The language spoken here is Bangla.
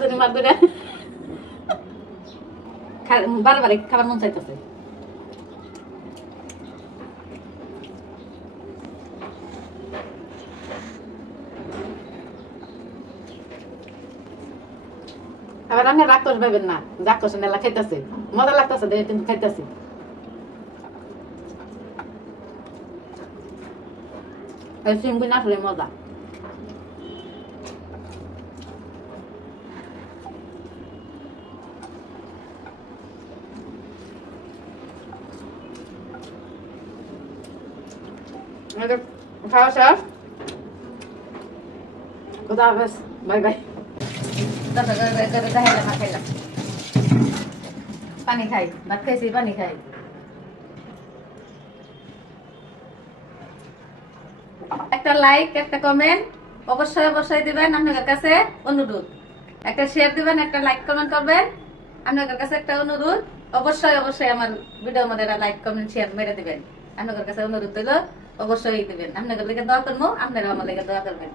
রাতুনি মার করে বারবার খাবার মন চাইতেছে। আবার আমি রাগ করতে পারবেন না, রাগ করছে নেলা খাইতেছে, মজা লাগতেছে দেখে কিন্তু খাইতেছি। এই সিমগুলো আসলে মজা। খাওয়া শেষ, খুদা হাফেজ, বাই বাই। পানি খাই, ভাত খাইছি, পানি খাই। একটা লাইক, একটা কমেন্ট অবশ্যই অবশ্যই দিবেন, আপনাদের কাছে অনুরোধ। একটা শেয়ার দিবেন, একটা লাইক কমেন্ট করবেন, আপনাদের কাছে একটা অনুরোধ। অবশ্যই অবশ্যই আমার ভিডিওর মধ্যে লাইক কমেন্ট শেয়ার মেরে দিবেন। আপনাদের কাছে অনুরোধ হইল অবশ্যই দিবেন। আপনাদের লেগে দোয়া করবো, আপনারা আমার লেগে দোয়া করবেন।